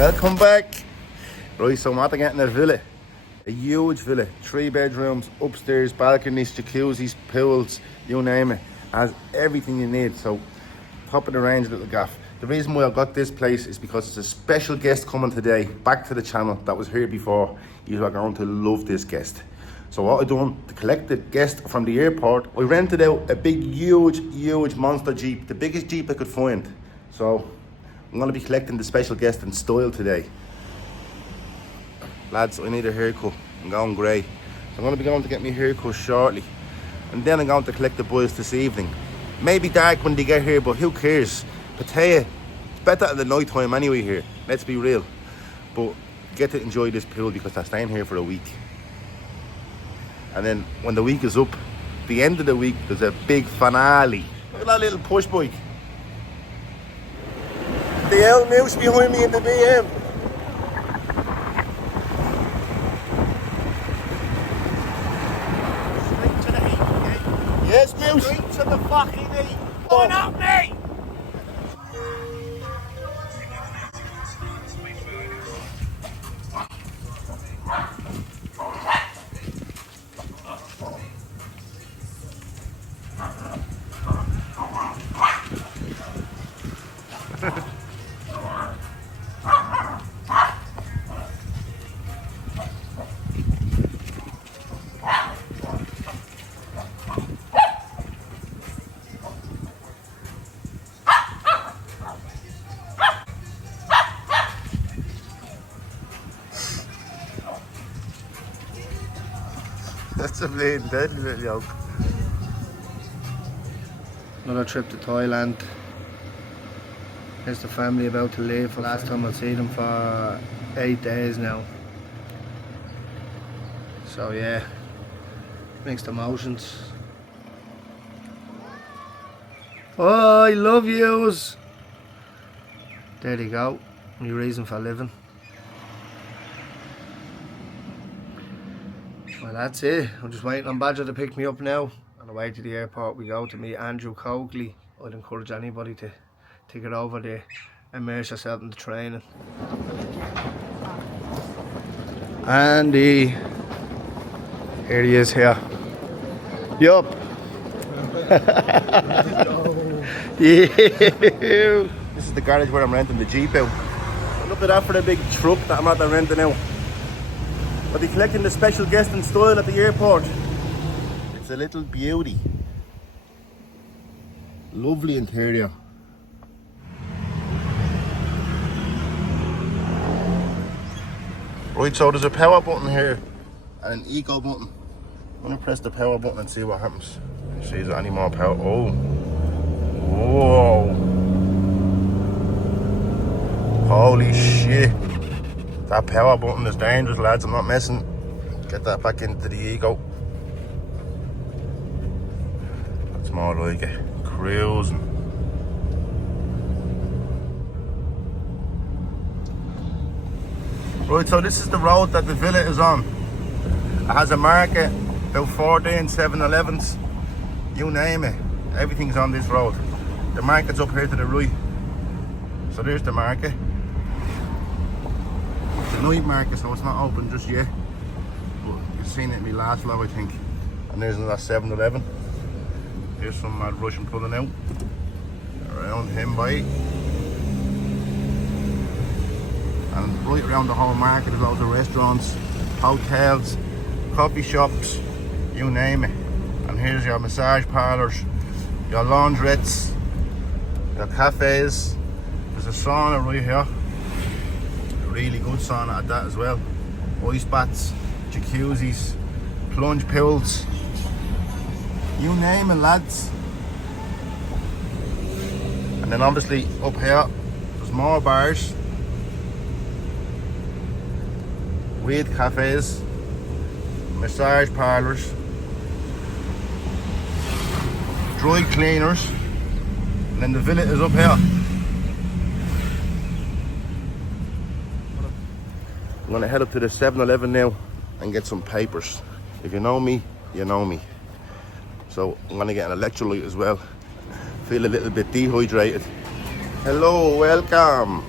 Welcome back. Right, so I'm at getting a villa. A huge villa. 3 bedrooms, upstairs, balconies, jacuzzis, pools, you name it. Has everything you need. So top of the range little gaff. The reason why I got this place is because it's a special guest coming today back to the channel that was here before. You are going to love this guest. So what I done to collect the guest from the airport, I rented out a big, huge monster Jeep, the biggest Jeep I could find. So I'm going to be collecting the special guest in style today. Lads, I need a haircut. I'm going grey. So I'm going to be going to get me a haircut shortly. And then I'm going to collect the boys this evening. Maybe dark when they get here, but who cares? Pattaya, it's better at the night time anyway here. Let's be real. But get to enjoy this pool because they're staying here for a week. And then when the week is up, the end of the week, there's a big finale. Look at that little push bike. The old mouse behind me in the BM. Straight to the heat, yeah? Yes, mouse. Straight to the fucking heat. Why not me? That's a bleeding deadly little yoke. Another trip to Thailand. Here's the family about to leave. Last time I'll see them for 8 days now. So yeah, mixed emotions. Oh, I love yous. There they go. My reason for living. Well, that's it. I'm just waiting on Badger to pick me up now. On the way to the airport we go to meet Andrew Coakley. I'd encourage anybody to get over there, immerse yourself in the training. Andy, here he is here. Yup. Yeah. This is the garage where I'm renting the Jeep out. Look at that for the big truck that I'm at the renting out. I'll be collecting the special guest in style at the airport. It's a little beauty. Lovely interior. Right, so there's a power button here and an eco button. I'm gonna press the power button and see what happens. See if there's any more power. Oh. Whoa. Holy shit. That power button is dangerous, lads. I'm not messing. Get that back into the ego. That's more like it. Cruising. Right, so this is the road that the villa is on. It has a market, about 14 7-Elevens. You name it. Everything's on this road. The market's up here to the right. So there's the market. Night market, so it's not open just yet, but you've seen it in my last vlog, I think. And there's another 7-Eleven. Here's some mad Russian pulling out around him by, and right around the whole market there's loads of restaurants, hotels, coffee shops, you name it. And here's your massage parlors, your laundrettes, your cafes. There's a sauna right here. Really good sauna at that as well. Ice baths, jacuzzis, plunge pools, you name it, lads. And then obviously up here there's more bars, weed cafes, massage parlours, dry cleaners, and then the villa is up here. I'm gonna head up to the 7-Eleven now and get some papers. If you know me, you know me. So I'm gonna get an electrolyte as well. Feel a little bit dehydrated. Hello, welcome.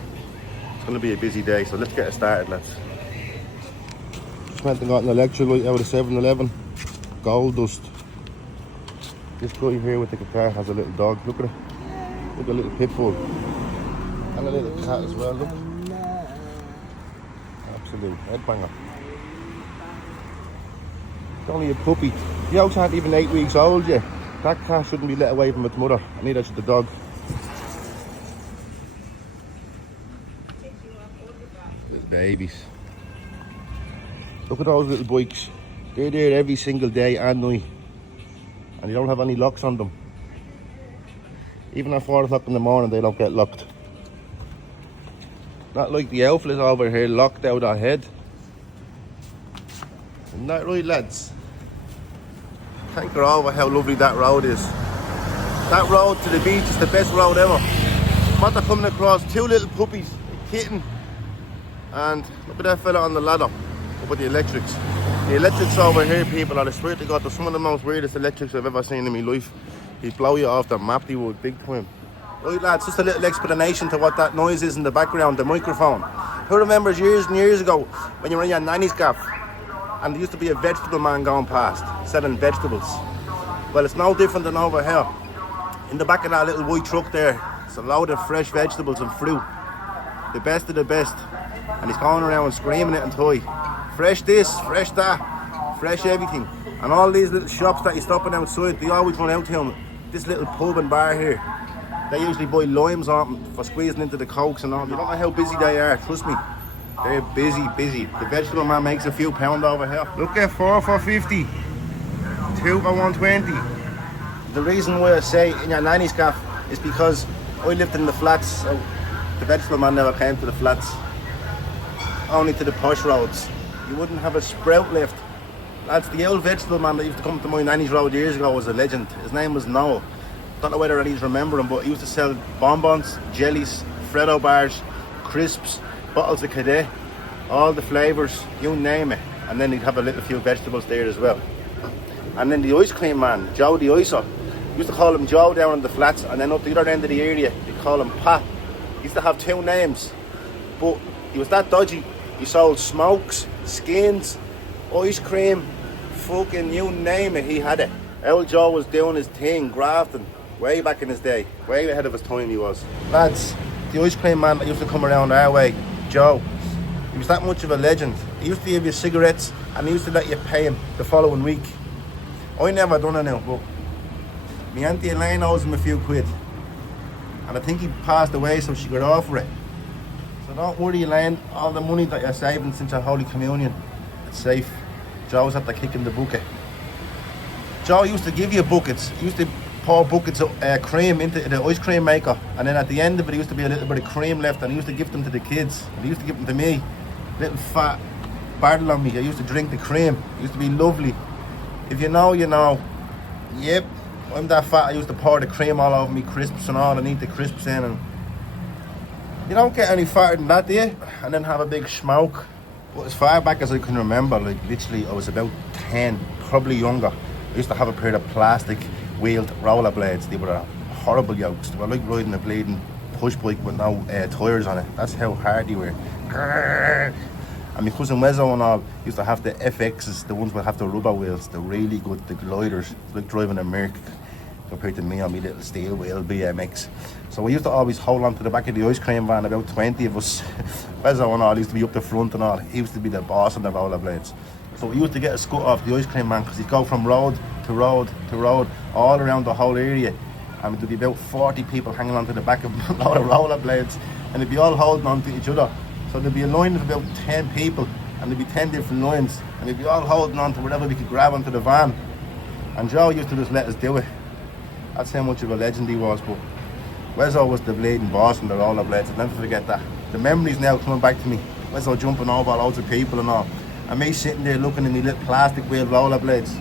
It's going to be a busy day, so let's get it started, lads. Just went and got an electrolyte out of 7-Eleven. Gold dust. This guy here with the guitar has a little dog. Look at it. Look at a little pit bull. And a little cat as well, look. Absolute headbanger. It's only a puppy. The oaks aren't even 8 weeks old yet. That cat shouldn't be let away from its mother. And neither should the dog. There's babies. Look at those little bikes. They're there every single day and night. And they don't have any locks on them. Even at 4 o'clock in the morning they don't get locked. Not like the outfit over here locked out our head. Isn't that right, lads? Thank God over how lovely that road is. That road to the beach is the best road ever. What they're coming across, 2 little puppies, a kitten, and look at that fella on the ladder up with the electrics. The electrics over here, people, I swear to God, they're some of the most weirdest electrics I've ever seen in my life. He'd blow you off the map, they would, big time. Right, lads, just a little explanation to what that noise is in the background, the microphone. Who remembers years and years ago when you were in your nanny's gaff and there used to be a vegetable man going past selling vegetables? Well, it's no different than over here. In the back of that little white truck there, it's a load of fresh vegetables and fruit. The best of the best. And he's going around screaming it and toy. Fresh this, fresh that, fresh everything. And all these little shops that he's stopping outside, they always run out to him. This little pub and bar here, they usually buy limes on them for squeezing into the cokes and all. You don't know how busy they are, trust me. They're busy, busy. The vegetable man makes a few pound over here. Look at 4 for 50, 2 for 120. The reason why I say in your nanny's gaff is because I lived in the flats, so the vegetable man never came to the flats. Only to the posh roads. You wouldn't have a sprout left. Lads, the old vegetable man that used to come to my nanny's road years ago was a legend. His name was Noel. Don't know whether any of you remember him, but he used to sell bonbons, jellies, Freddo bars, crisps, bottles of Cadet, all the flavours, you name it. And then he'd have a little few vegetables there as well. And then the ice cream man, Joe the Icer, used to call him Joe down in the flats, and then up the other end of the area, they call him Pat. He used to have 2 names, but he was that dodgy. He sold smokes, skins, ice cream, fucking you name it, he had it. Old Joe was doing his thing, grafting, way back in his day. Way ahead of his time he was. Lads, the ice cream man that used to come around our way, Joe, he was that much of a legend. He used to give you cigarettes and he used to let you pay him the following week. I never done it now, but my auntie Elaine owes him a few quid. And I think he passed away so she got offer it. So don't worry, Elaine, all the money that you're saving since your Holy Communion, it's safe. Joe's at the kick in the bucket. Joe used to give you buckets. He used to pour buckets of cream into the ice cream maker, and then at the end of it, there used to be a little bit of cream left, and he used to give them to the kids. And he used to give them to me, little fat barrel on me. I used to drink the cream. It used to be lovely. If you know, you know. Yep, I'm that fat. I used to pour the cream all over me crisps and all, and eat the crisps in, and you don't get any fatter than that, do you? And then have a big smoke. But as far back as I can remember, like literally I was about 10, probably younger. I used to have a pair of plastic wheeled rollerblades. They were horrible yokes. They were like riding a bleeding push bike with no tyres on it. That's how hard they were. And my cousin Wezzo and all used to have the FXs, the ones that have the rubber wheels, the really good, the gliders. It's like driving a Merc compared to me on my little steel wheel BMX. So we used to always hold on to the back of the ice cream van, about 20 of us. Wezzo and all used to be up the front and all. He used to be the boss on the rollerblades. So we used to get a scut off the ice cream man because he'd go from road to road to road all around the whole area. And there'd be about 40 people hanging onto the back of a lot of rollerblades, and they'd be all holding on to each other. So there'd be a line of about 10 people, and there'd be 10 different lines, and they'd be all holding on to whatever we could grab onto the van. And Joe used to just let us do it. That's how much of a legend he was. But Wezzo was the bleeding boss on the rollerblades. I'll never forget that. The memories now coming back to me. Wezzo jumping over loads of people and all, and me sitting there looking in the little plastic wheel rollerblades.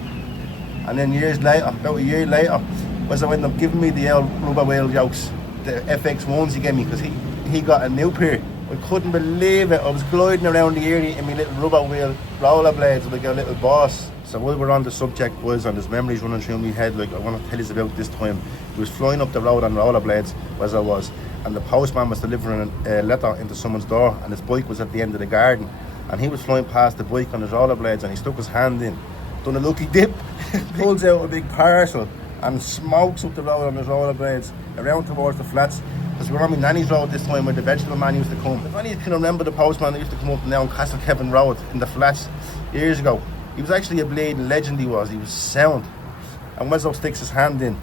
And then years later, about a year later, Wezzo ended up giving me the old rubber wheel jokes, the FX1s he gave me, because he got a new pair. I couldn't believe it. I was gliding around the area in my little rubber wheel rollerblades like a little boss. So while we're on the subject, boys, and there's memories running through my head, like I want to tell you about this time. He was flying up the road on rollerblades, as I was, and the postman was delivering a letter into someone's door, and his bike was at the end of the garden, and he was flying past the bike on his rollerblades, and he stuck his hand in, done a lucky dip, pulls out a big parcel and smokes up the road on his rollerblades around towards the flats, because we're on my nanny's road this time where the vegetable man used to come. If any of you can remember the postman that used to come up and down Castle Kevin Road in the flats years ago, he was actually a bleeding legend. He was sound. And Weslo sticks his hand in,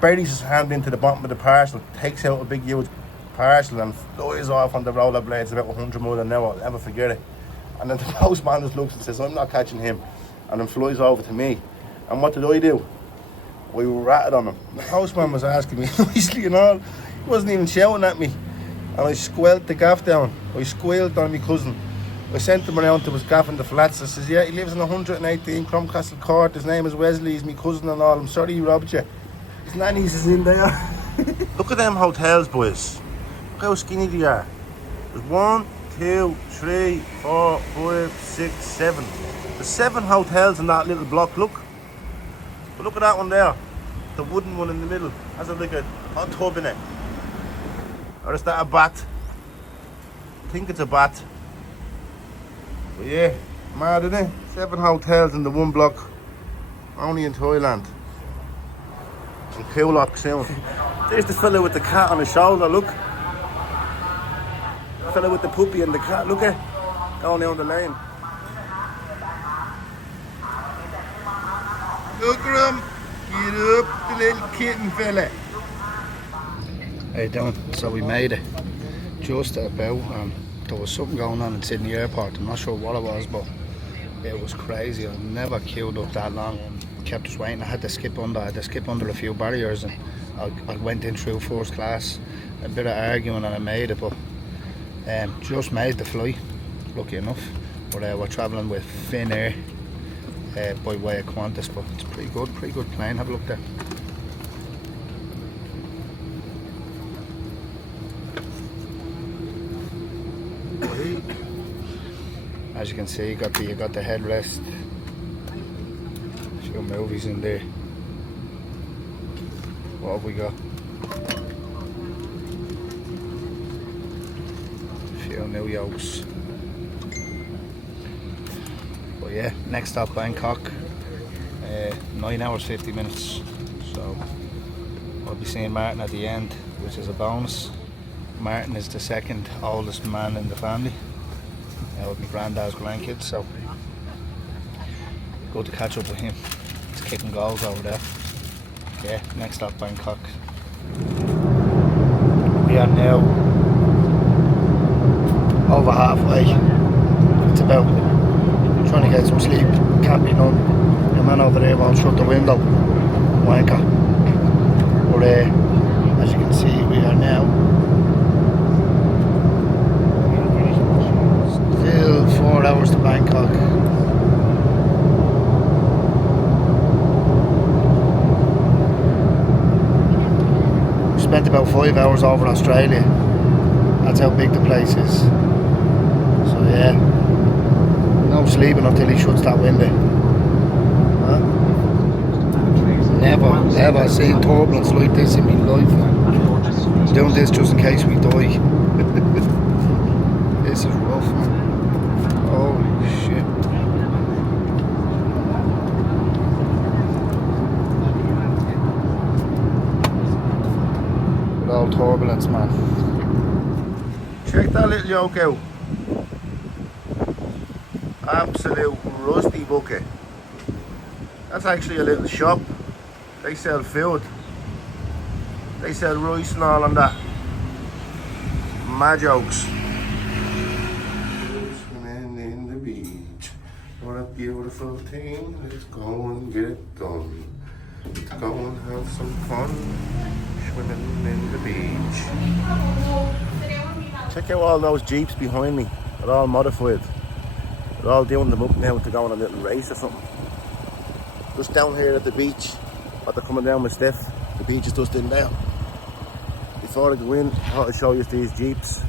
buries his hand into the bottom of the parcel, takes out a big huge parcel and flies off on the rollerblades about 100 miles an hour. I'll never forget it. And then the postman just looks and says, I'm not catching him, and then flies over to me. And what did I do? We ratted on him. The postman was asking me nicely and all. He wasn't even shouting at me. And I squelched the gaff down. I squealed on my cousin. I sent him around to his gaff in the flats. I says, yeah, he lives in 118 Crumcastle Court. His name is Wesley. He's my cousin and all. I'm sorry he robbed you. His nannies is in there. Look at them hotels, boys. Look how skinny they are. There's 1, 2, 3, 4, 5, 6, 7. There's 7 hotels in that little block, look. But look at that one there. The wooden one in the middle. Has like a hot tub in it. Or is that a bat? I think it's a bat. But yeah, mad isn't it? 7 hotels in the one block. Only in Thailand. And Kulok soon. There's the fella with the cat on his shoulder, look. The fella with the puppy and the cat, look at. Going down the lane. Look at him. Get up, the little kitten fella. How you doing? So we made it just about. There was something going on in Sydney Airport. I'm not sure what it was, but it was crazy. I've never queued up that long. Kept us waiting. I had to skip under a few barriers, and I went in through first class. A bit of arguing and I made it, but just made the flight, lucky enough. But we're travelling with Finnair by way of Qantas, but it's pretty good plane. Have a look there. As you can see, you got the headrest. A few movies in there. What have we got? A few new yokes. But yeah, next stop Bangkok. 9 hours 50 minutes. So I'll be seeing Martin at the end, which is a bonus. Martin is the second oldest man in the family. With my granddad's grandkids, so good to catch up with him. He's kicking goals over there. Yeah, next stop Bangkok. We are now over halfway. It's about trying to get some sleep. Can't be done. The man over there won't shut the window. Wanker. But as you can see, we are now 4 hours to Bangkok. We spent about 5 hours over Australia. That's how big the place is. So yeah, no sleeping until he shuts that window. Huh? Never seen turbulence like this in my life. Doing this just in case we die. This is rough, man. Holy shit. With all turbulence, man. Check that little yoke out. Absolute rusty bucket. That's actually a little shop. They sell food. They sell rice and all on that. Mad jokes. Beautiful thing, let's go and get it done. Let's go and have some fun swimming in the beach. Check out all those jeeps behind me. They're all modified. They're all doing them up now to go on a little race or something. Just down here at the beach, but they're coming down with Steph. The beach is just in there. Before I go in, I thought I'd show you these jeeps.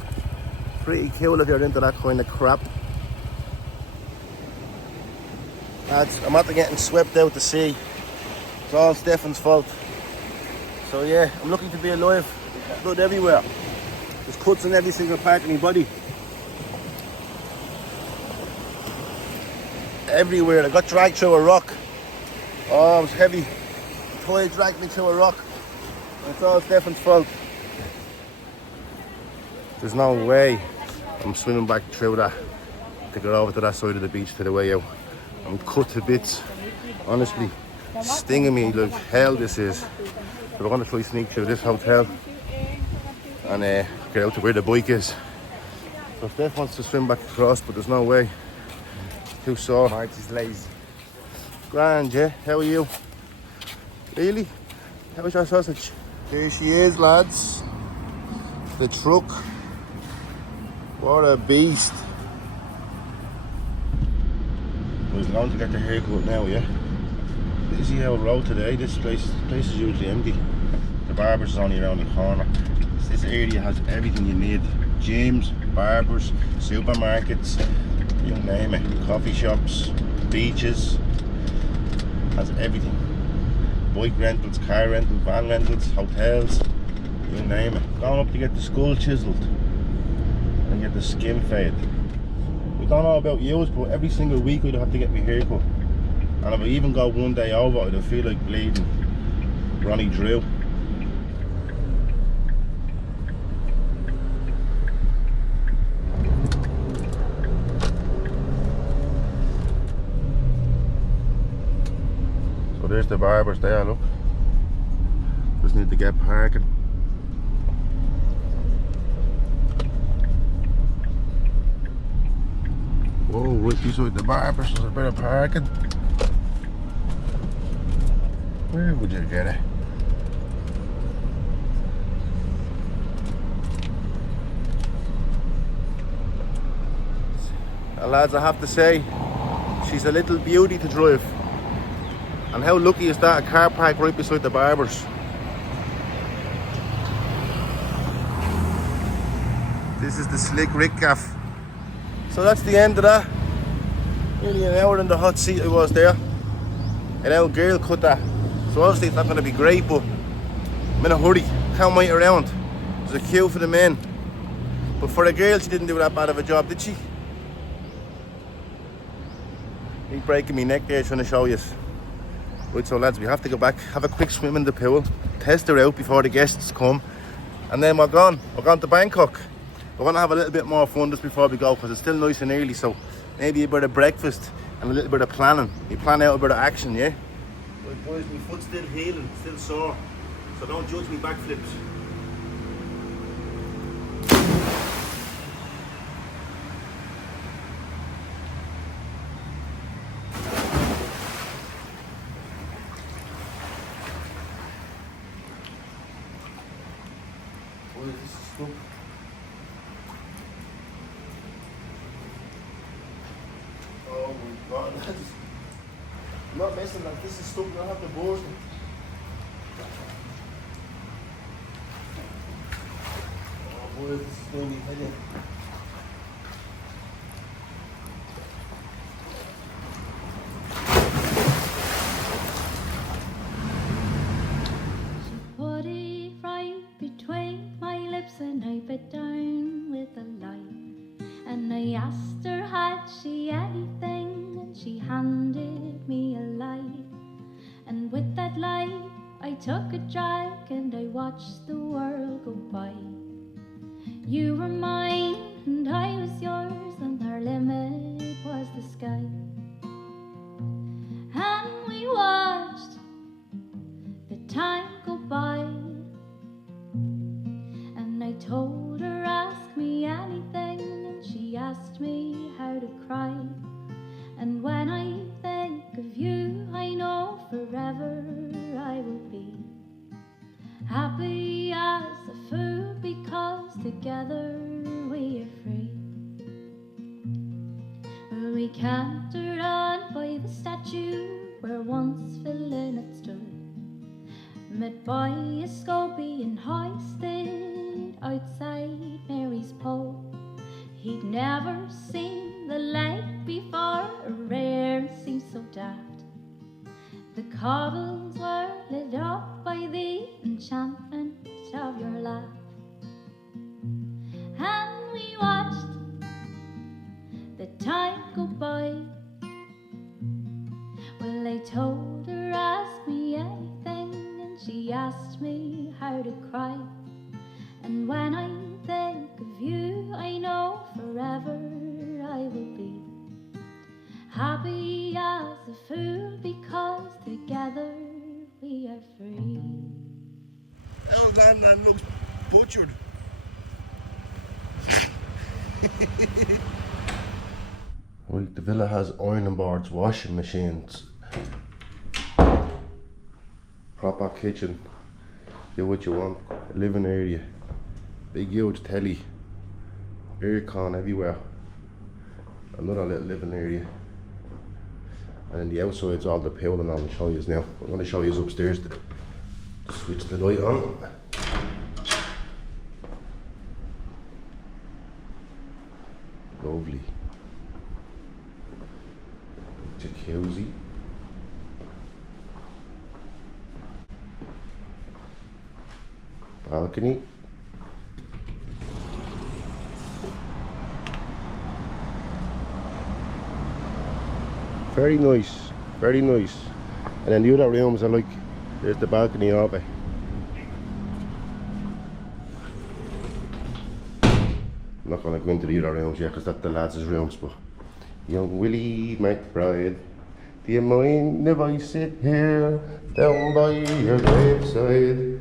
Pretty cool if you're into that kind of crap. I'm after getting swept out to sea. It's all Stefan's fault. So yeah, I'm looking to be alive. Blood everywhere. There's cuts in every single part of my body. Everywhere. I got dragged through a rock. Oh, it was heavy. The tide dragged me through a rock. It's all Stefan's fault. There's no way I'm swimming back through that to get over to that side of the beach to the way out. I'm cut to bits. Honestly, stinging me like hell this is. So we're going to try sneak through this hotel and get out to where the bike is. So Steph wants to swim back across, but there's no way. Too sore. Marty's lazy. Grand, yeah? How are you? Really? How was your sausage? There she is, lads. The truck. What a beast. We're going to get the haircut now, yeah? Busy old road today. This place is usually empty. The Barber's is only around the corner. This area has everything you need. Gyms, barbers, supermarkets, you name it. Coffee shops, beaches. Has everything. Bike rentals, car rentals, van rentals, hotels, you name it. Going up to get the skull chiseled and get the skin fade. We don't know about you, but every single week I'd have to get my hair cut. And if I even go one day over, I'd feel like bleeding. Ronnie Drew. So there's the Barbers there, look. Just need to get parking. Whoa, right beside the Barbers there's a bit of parking. Where would you get it? Lads, I have to say, she's a little beauty to drive. And how lucky is that, a car park right beside the Barbers. This is the Slick Rick Gaff. So that's the end of that. Nearly an hour in the hot seat I was there. An old girl cut that. So obviously it's not going to be great, but I'm in a hurry. Can't wait around. There's a queue for the men. But for a girl, she didn't do that bad of a job, did she? Me breaking my neck there trying to show you. Right, so lads, we have to go back, have a quick swim in the pool, test her out before the guests come, and then we're gone. We're going to Bangkok. We're going to have a little bit more fun just before we go, because it's still nice and early, so maybe a bit of breakfast and a little bit of planning. We plan out a bit of action, yeah? Right boys, my foot's still healing, still sore, so don't judge me backflips. Boys, this is stuck. Oh my god, lads. I'm not messing, like this is stuck, I have to board it. Oh boy, this is going to be heavy. Put it right between my lips and I bit down with a light. And I asked her had she anything, and she handed me a light. And with that light I took a drag and I watched the world go by. You were mine and I was yours, and our limit was the sky. And we watched the time go by. And I told her ask me anything, and she asked me how to cry. And when I think of you, I know forever I will be happy as a fool, because together we are free. We cantered on by the statue where once villain had stood, met by a scorpion hoisted outside Mary's pole. He'd never seen the lake before, a rare seemed so daft. The cobbles were lit up by the enchanted she asked me how to cry. And when I think of you, I know forever I will be happy as a fool, because together we are free. Oh, that looks butchered. Right, the villa has ironing boards, washing machines, proper kitchen, do what you want, living area, big huge telly, aircon everywhere, another little living area, and then the outside's all the pool, and I'll show you now. I'm going to show you upstairs to switch the light on. Lovely. Jacuzzi. Balcony. Very nice, very nice. And then the other rooms are like, there's the balcony over. I'm not going to go into the other rooms yet because that's the lads' rooms, but young Willie McBride, do you mind if I sit here down by your graveside?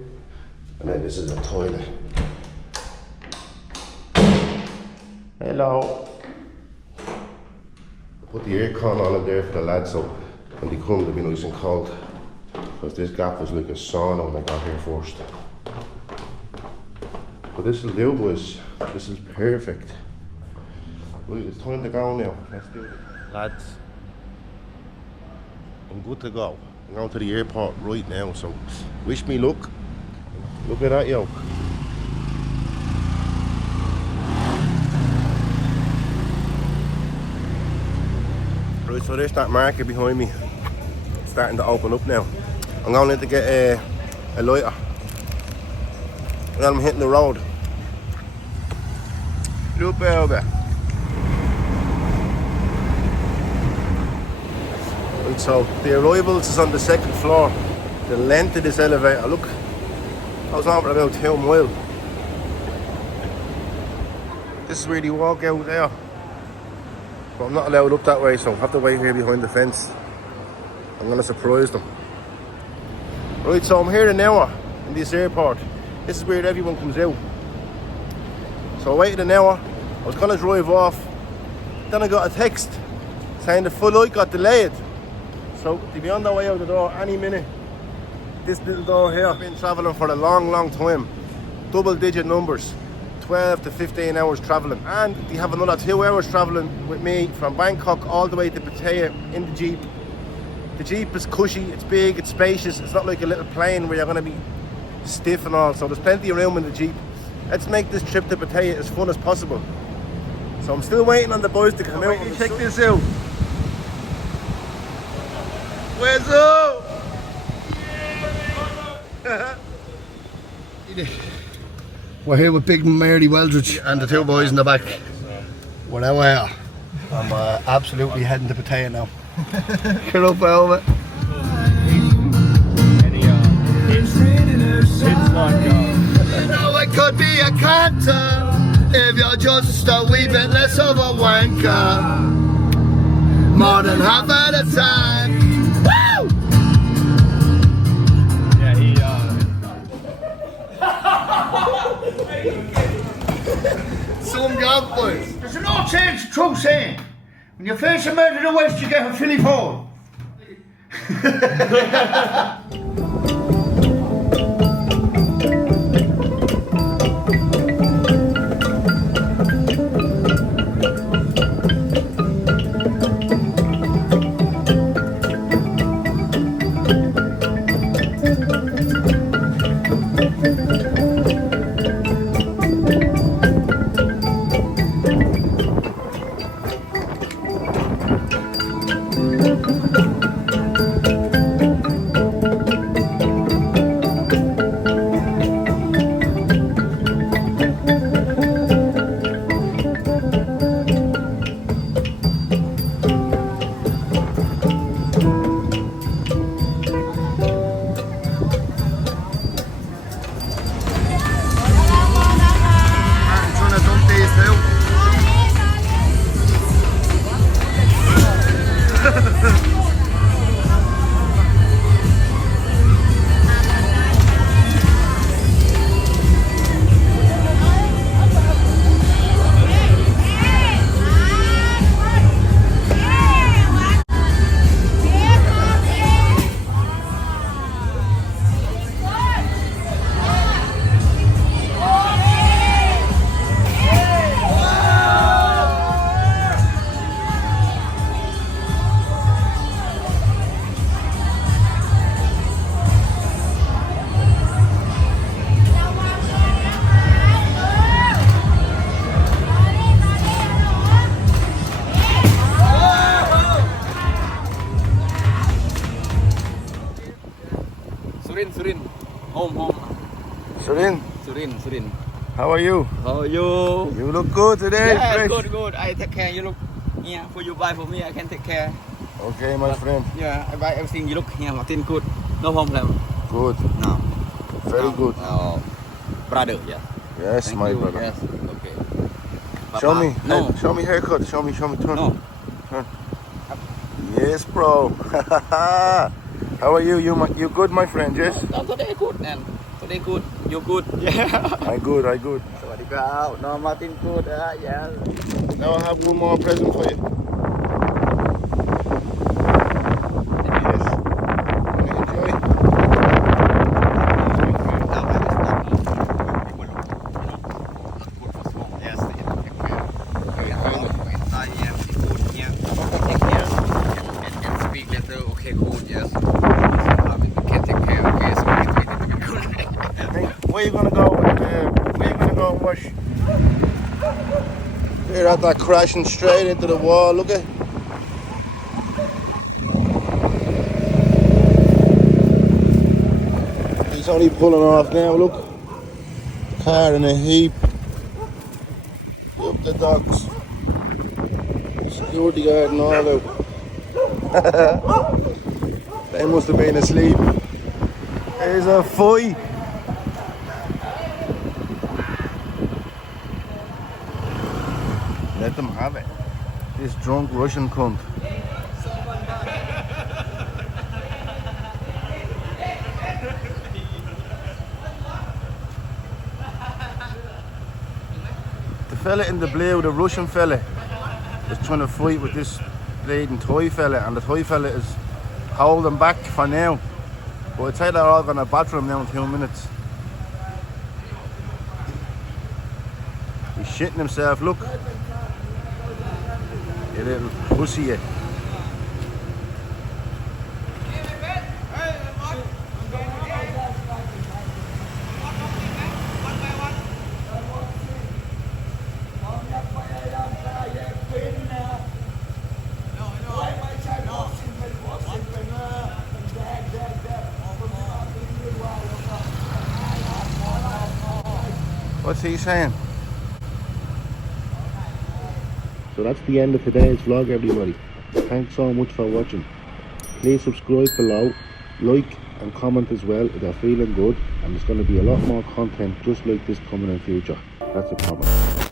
And then this is a toilet. Hello. Put the aircon on in there for the lads, so when they come they'll be nice and cold. Because this gap was like a sauna when I got here first. But this will do, boys. This is perfect. Right, it's time to go now. Let's do it. Lads, I'm good to go. I'm going to the airport right now, so wish me luck. Look at that yoke. Right, so there's that market behind me. It's starting to open up now. I'm going to get a lighter. And I'm hitting the road. Look over. Right, so the arrivals is on the second floor. The length of this elevator, look, goes on for about 2 miles. This is where you walk out there. But I'm not allowed up that way, so I have to wait here behind the fence. I'm gonna surprise them. Right, so I'm here in an hour in this airport. This is where everyone comes out. So I waited an hour. I was gonna drive off. Then I got a text saying the flight got delayed. So they'll be on their way out the door any minute. This little door here, I've been travelling for a long time. Double digit numbers. 12 to 15 hours travelling. And they have another 2 hours travelling with me from Bangkok all the way to Pattaya in the Jeep. The Jeep is cushy, it's big, it's spacious. It's not like a little plane where you're going to be stiff and all. So there's plenty of room in the Jeep. Let's make this trip to Pattaya as fun as possible. So I'm still waiting on the boys to come out. Check this out. Where's up? We're here with Big Mary Weldridge and the two boys in the back. We're now here. I'm absolutely heading to Pattaya now. Get up, Velvet. You know it could be a canter if you're just a wee bit less of a wanker. More than half of the time. Woo! Yeah, Some gun boys. There's an old saying, true saying. When you face a man to the west, you get a Philly Paul. Surin. Home. Surin. How are you? How are you? You look good today. Yeah, fresh. good. I take care. You look here for you buy for me. I can take care. Okay, my friend. Yeah, I buy everything. You look here, Martin. Good. No problem. Good. No. Very good. Oh, brother. Yeah. Yes, Thank my you. brother. Yes. Okay. Show Papa? me. No. Show me haircut. Show me. Turn. No. Turn. Yes, bro. How are you? You good, my friend? Yes. No, today good, man. Today good. You good? Yeah. I good. สวัสดีครับน้องมาร์ติน good. Yeah. Now I have one more present for you. Yes. Enjoy. Now I will stop. You will look good for smoke. Yes. Okay. I am good. Yeah. Take care. And speak later. Okay. Good. Yes. We can take care. Okay. So we can be good. Hey, where you gonna go? Where you gonna go and wash? They're at that crashing straight into the wall. Look at. He's only pulling off now. Look, car in a heap. Up the docks. Security guard and all out. They must have been asleep. There's a fight. Let them have it. This drunk Russian cunt. The fella in the blue, the Russian fella, is trying to fight with this bleeding Thai fella, and the Thai fella is holding back for now. But I'd say they're all going to batter him now in 2 minutes. He's shitting himself, look. You little pussy, you. What's he saying? So that's the end of today's vlog, everybody. Thanks so much for watching. Please subscribe below, like and comment as well if you're feeling good, and there's going to be a lot more content just like this coming in future. That's a promise.